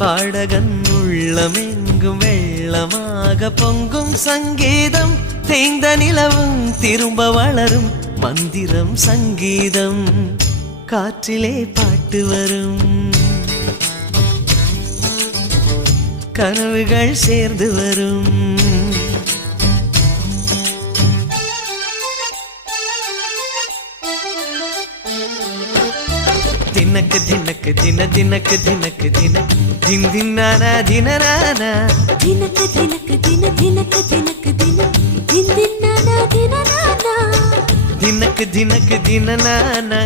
பாடகன் உள்ளமெங்கும் வெள்ளமாக பொங்கும் சங்கீதம். தேய்ந்த நிலவும் திரும்ப வளரும் மந்திரம் சங்கீதம். காற்றிலே பாட்டு வரும், கனவுகள் சேர்ந்து வரும். தினக்கு தினக்கு தின தினக்கு தினக்கு தின தின் தின்னானா தினனானா. தினக்கு தினக்கு தின தினக்கு தினக்கு தின தின் தின்னானா தினனானா. தினக்கு தினக்கு தினனானா.